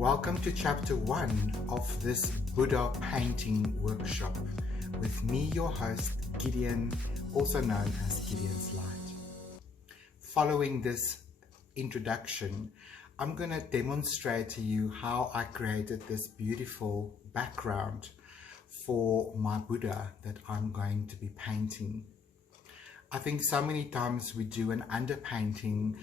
Welcome to chapter 1 of this Buddha painting workshop with me, your host, Gideon, also known as Gideonslight. Following this introduction, I'm going to demonstrate to you how I created this beautiful background for my Buddha that I'm going to be painting. I think so many times we do an underpainting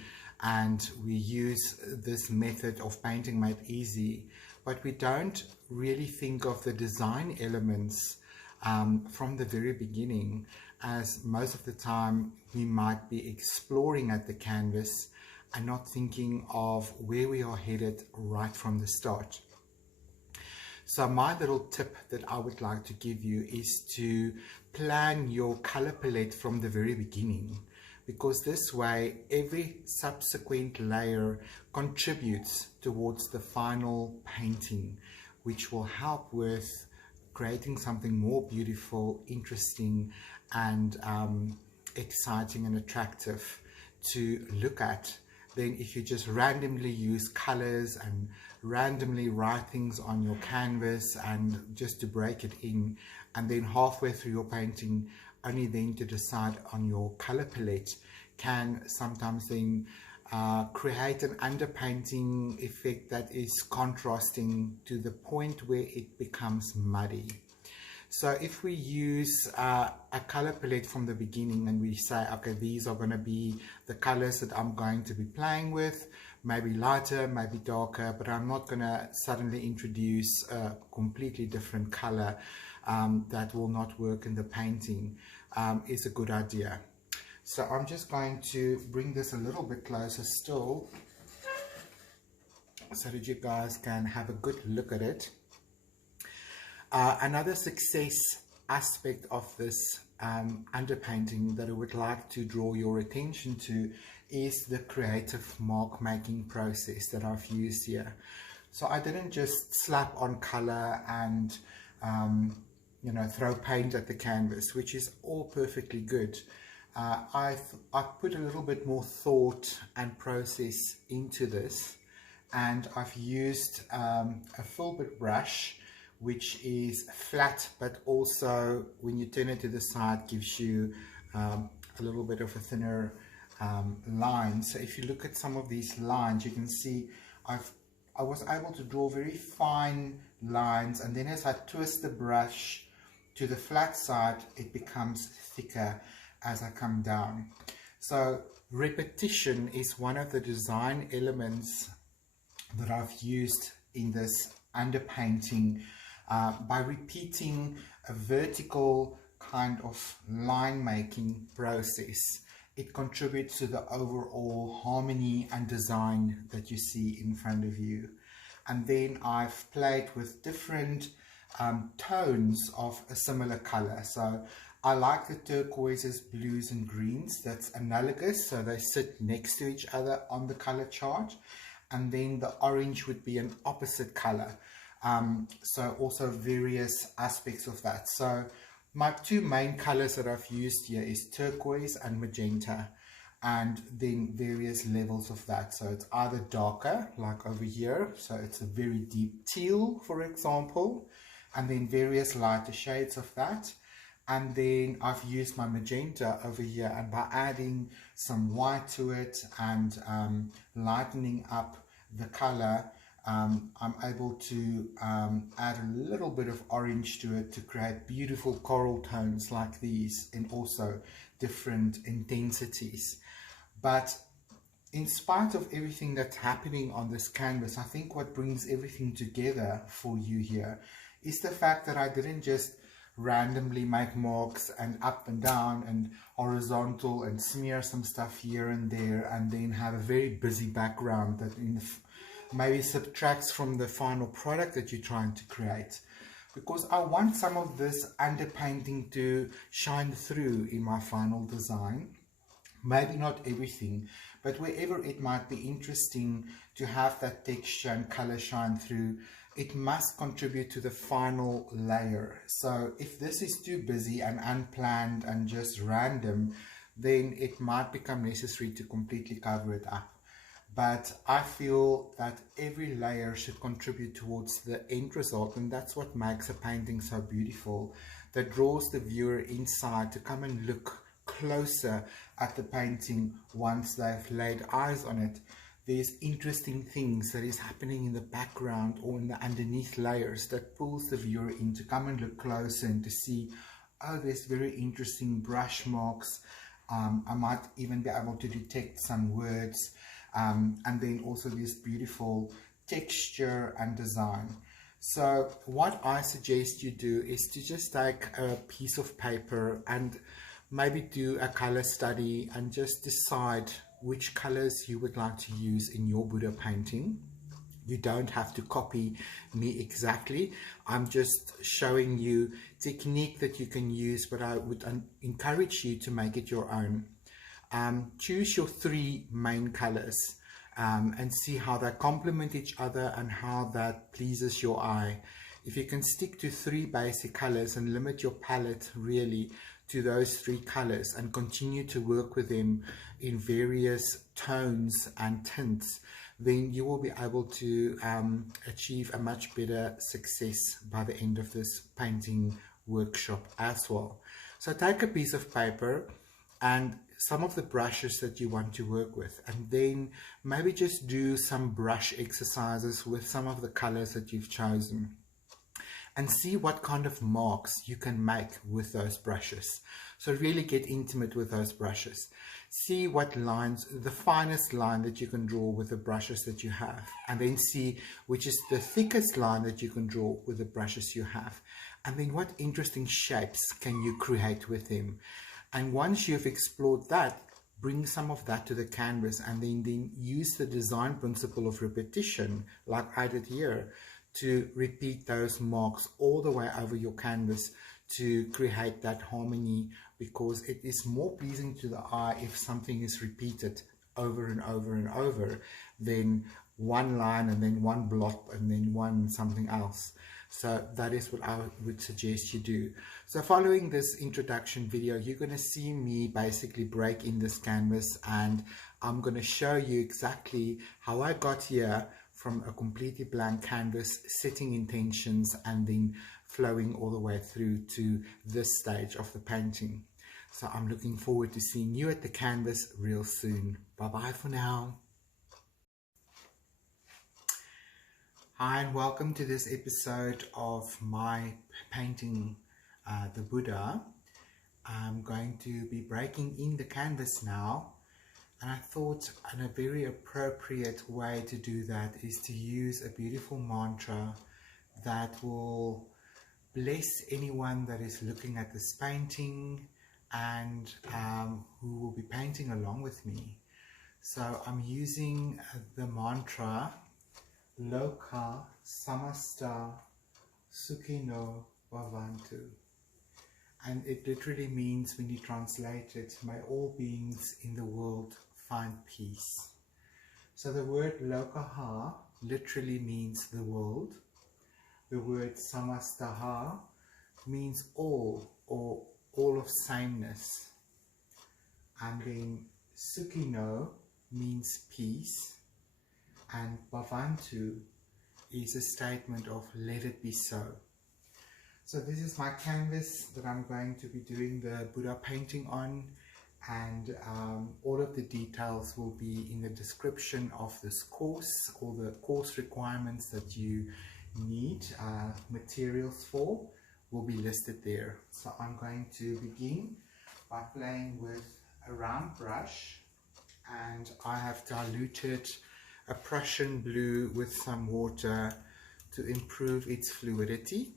and we use this method of painting made easy, but we don't really think of the design elements from the very beginning, as most of the time we might be exploring at the canvas and not thinking of where we are headed right from the start. So my little tip that I would like to give you is to plan your color palette from the very beginning, because this way every subsequent layer contributes towards the final painting, which will help with creating something more beautiful, interesting and exciting and attractive to look at. Then if you just randomly use colors and randomly write things on your canvas and just to break it in, and then halfway through your painting only then to decide on your color palette, can sometimes then create an underpainting effect that is contrasting to the point where it becomes muddy. So if we use a color palette from the beginning and we say, okay, these are going to be the colors that I'm going to be playing with, maybe lighter, maybe darker, but I'm not going to suddenly introduce a completely different color that will not work in the painting, is a good idea. So I'm just going to bring this a little bit closer still so that you guys can have a good look at it. Another success aspect of this underpainting that I would like to draw your attention to is the creative mark making process that I've used here. So I didn't just slap on color and throw paint at the canvas, which is all perfectly good. I've put a little bit more thought and process into this, and I've used a full bit brush, which is flat, but also when you turn it to the side gives you a little bit of a thinner line. So if you look at some of these lines, you can see I was able to draw very fine lines, and then as I twist the brush to the flat side, it becomes thicker as I come down. So repetition is one of the design elements that I've used in this underpainting. By repeating a vertical kind of line making process, it contributes to the overall harmony and design that you see in front of you. And then I've played with different tones of a similar color. So I like the turquoises, blues and greens. That's analogous, so they sit next to each other on the color chart. And then the orange would be an opposite color. So also various aspects of that. So my two main colors that I've used here is turquoise and magenta, and then various levels of that. So it's either darker, like over here, so it's a very deep teal, for example, and then various lighter shades of that. And then I've used my magenta over here, and by adding some white to it and lightening up the color, I'm able to add a little bit of orange to it to create beautiful coral tones like these, in also different intensities. But in spite of everything that's happening on this canvas, I think what brings everything together for you here is the fact that I didn't just randomly make marks and up and down and horizontal and smear some stuff here and there and then have a very busy background that maybe subtracts from the final product that you're trying to create, because I want some of this underpainting to shine through in my final design. Maybe not everything, but wherever it might be interesting to have that texture and color shine through, it must contribute to the final layer. So if this is too busy and unplanned and just random, then it might become necessary to completely cover it up. but I feel that every layer should contribute towards the end result, and that's what makes a painting so beautiful, that draws the viewer inside to come and look closer at the painting once they've laid eyes on it. There's interesting things that is happening in the background or in the underneath layers that pulls the viewer in to come and look closer and to see, oh, there's very interesting brush marks. I might even be able to detect some words, and then also this beautiful texture and design. So what I suggest you do is to just take a piece of paper and maybe do a color study and just decide which colors you would like to use in your Buddha painting. You don't have to copy me exactly. I'm just showing you technique that you can use, but I would encourage you to make it your own. Choose your 3 main colors and see how they complement each other and how that pleases your eye. If you can stick to 3 basic colors and limit your palette really to those 3 colors and continue to work with them in various tones and tints, then you will be able to achieve a much better success by the end of this painting workshop as well. So take a piece of paper and some of the brushes that you want to work with, and then maybe just do some brush exercises with some of the colors that you've chosen, and see what kind of marks you can make with those brushes. So really get intimate with those brushes. See what lines, the finest line that you can draw with the brushes that you have, and then see which is the thickest line that you can draw with the brushes you have, and then what interesting shapes can you create with them. And once you've explored that, bring some of that to the canvas, and then use the design principle of repetition, like I did here, to repeat those marks all the way over your canvas to create that harmony, because it is more pleasing to the eye if something is repeated over and over and over than one line and then one blot and then one something else. So that is what I would suggest you do. So following this introduction video, you're going to see me basically break in this canvas, and I'm going to show you exactly how I got here from a completely blank canvas, setting intentions and then flowing all the way through to this stage of the painting. So I'm looking forward to seeing you at the canvas real soon. Bye bye for now. Hi and welcome to this episode of my painting the Buddha. I'm going to be breaking in the canvas now, and I thought a very appropriate way to do that is to use a beautiful mantra that will bless anyone that is looking at this painting and who will be painting along with me. So I'm using the mantra Lokah, Samastah, Sukhino, Bhavantu. And it literally means, when you translate it, may all beings in the world find peace. So the word Lokah literally means the world. The word Samastah means all, or all of sameness. And then Sukhino means peace. And Bhavantu is a statement of let it be so. So this is my canvas that I'm going to be doing the Buddha painting on, and all of the details will be in the description of this course. All the course requirements that you need materials for will be listed there. So I'm going to begin by playing with a round brush, and I have diluted a Prussian blue with some water to improve its fluidity.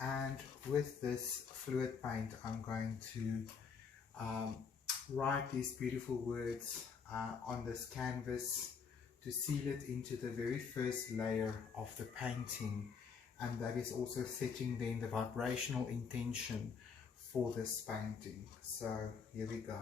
And with this fluid paint, I'm going to write these beautiful words on this canvas to seal it into the very first layer of the painting, and that is also setting then the vibrational intention for this painting. So here we go.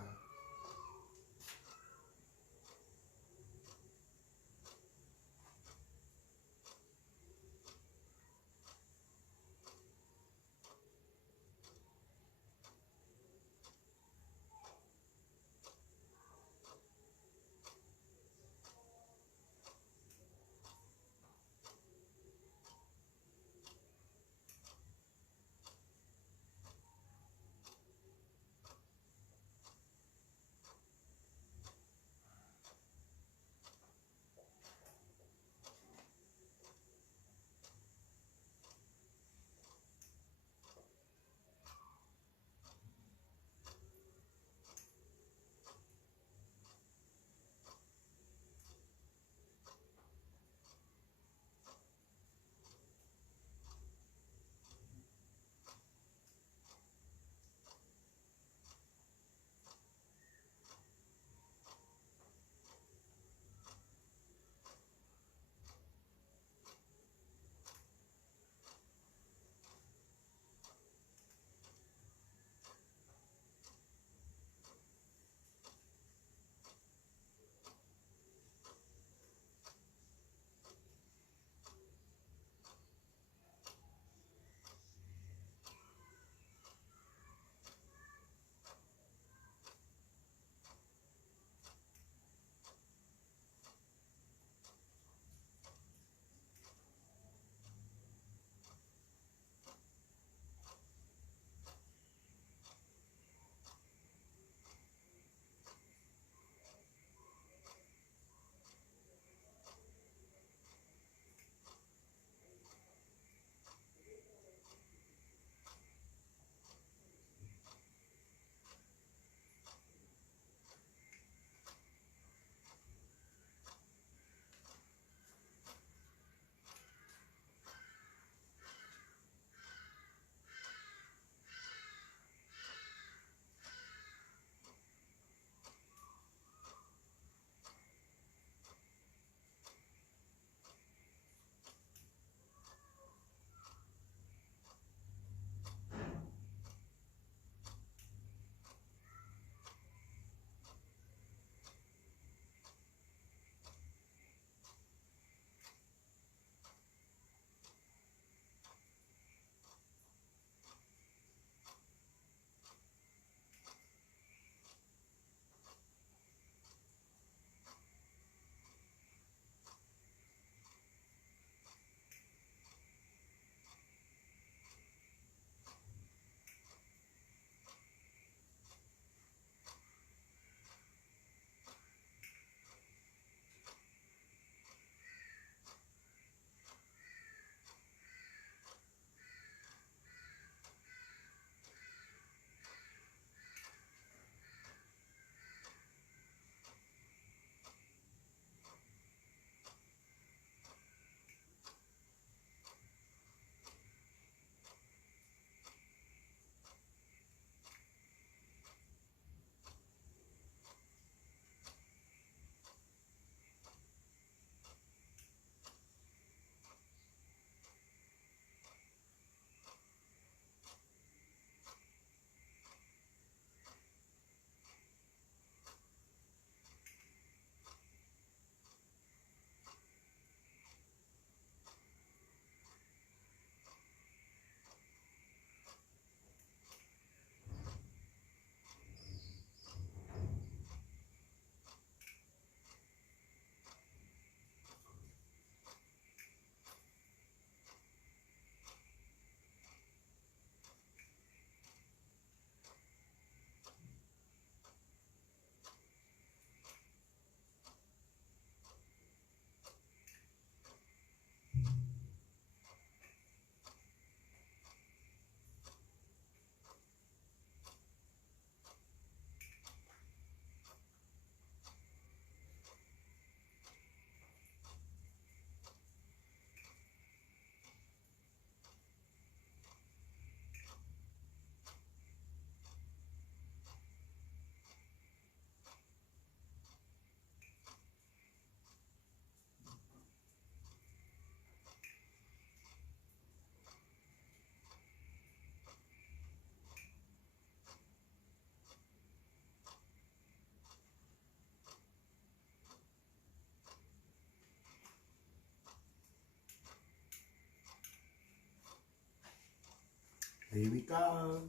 There we go.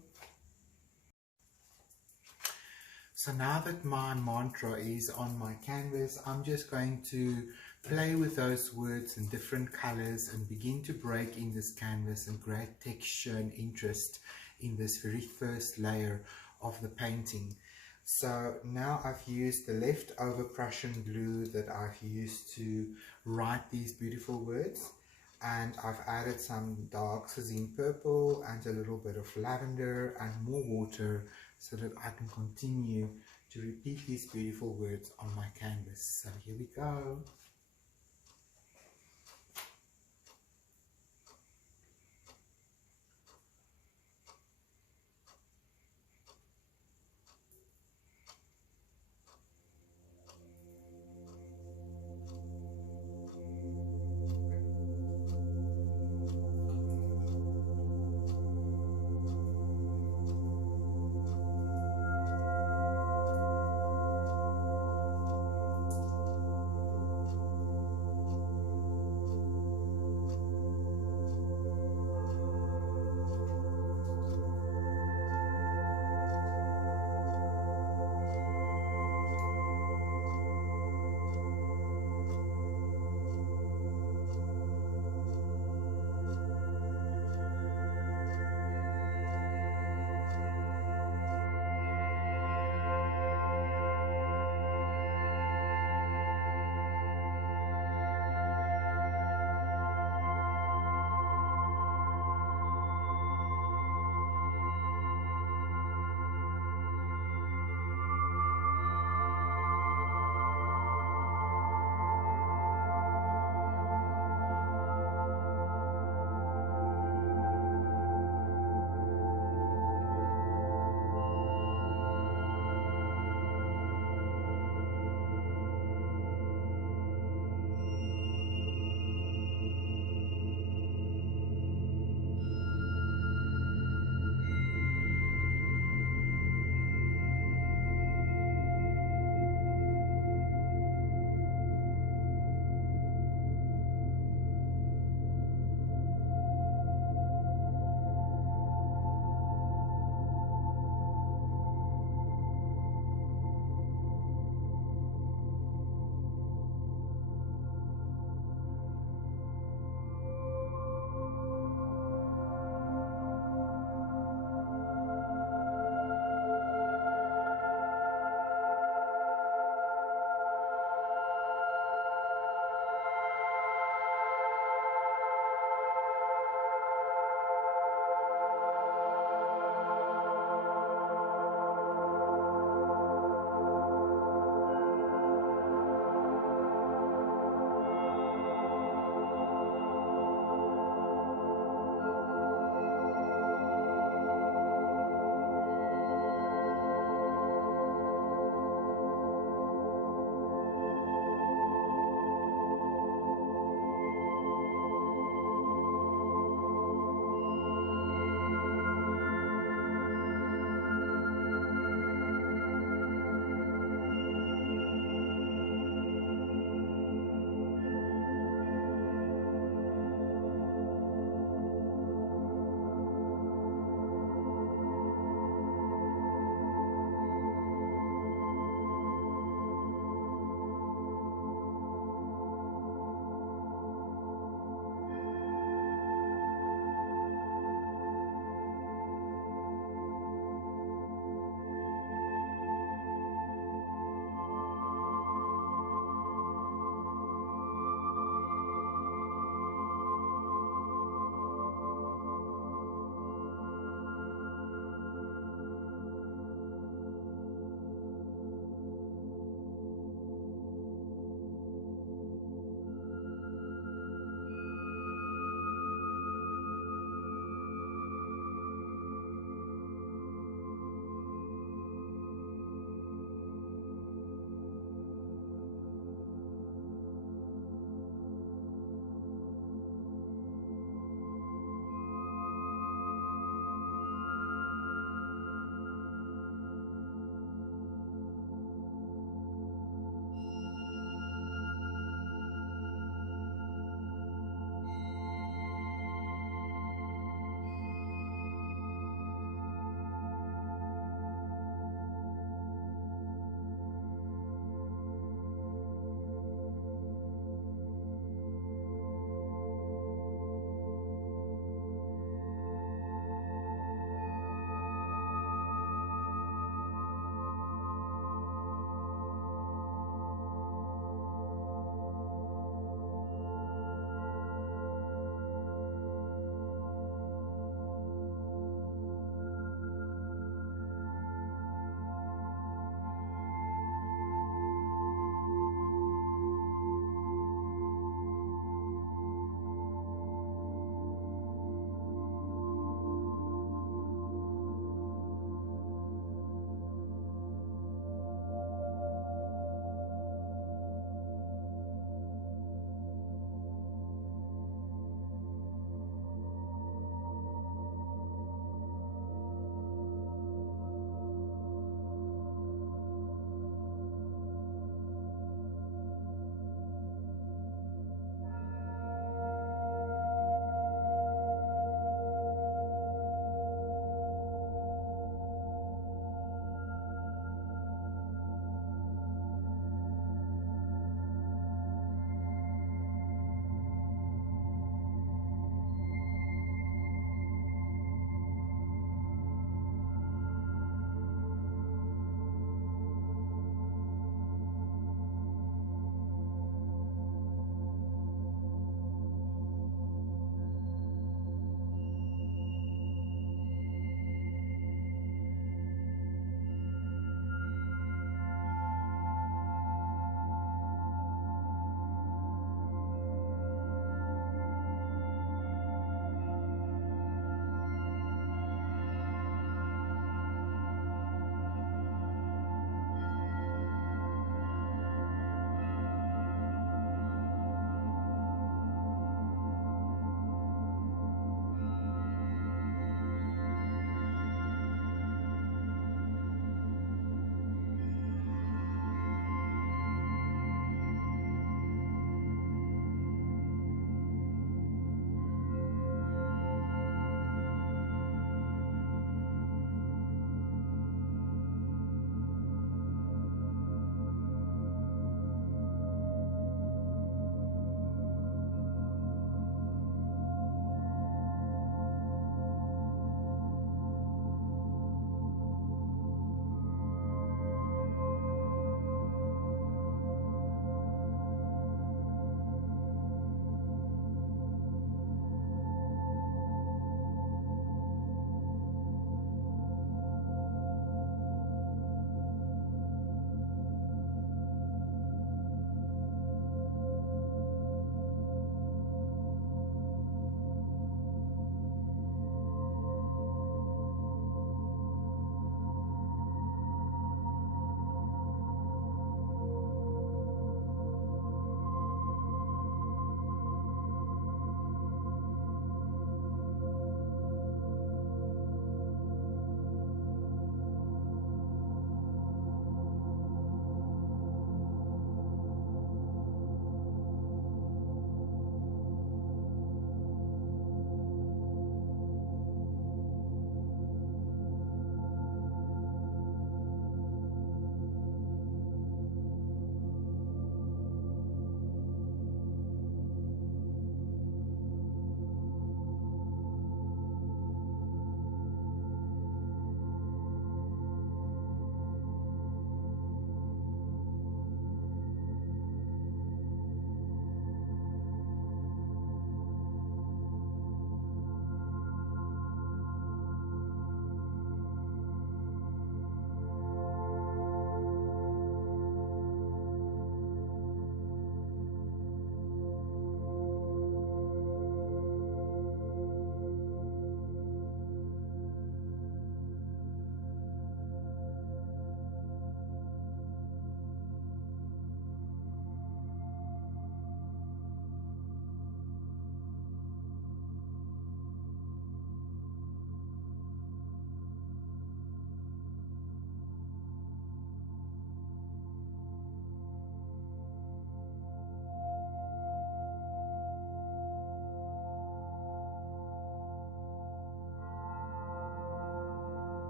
So now that my mantra is on my canvas, I'm just going to play with those words in different colors and begin to break in this canvas and create texture and interest in this very first layer of the painting. So now I've used the leftover Prussian blue that I've used to write these beautiful words, and I've added some dark Cezine purple and a little bit of lavender and more water so that I can continue to repeat these beautiful words on my canvas. So here we go.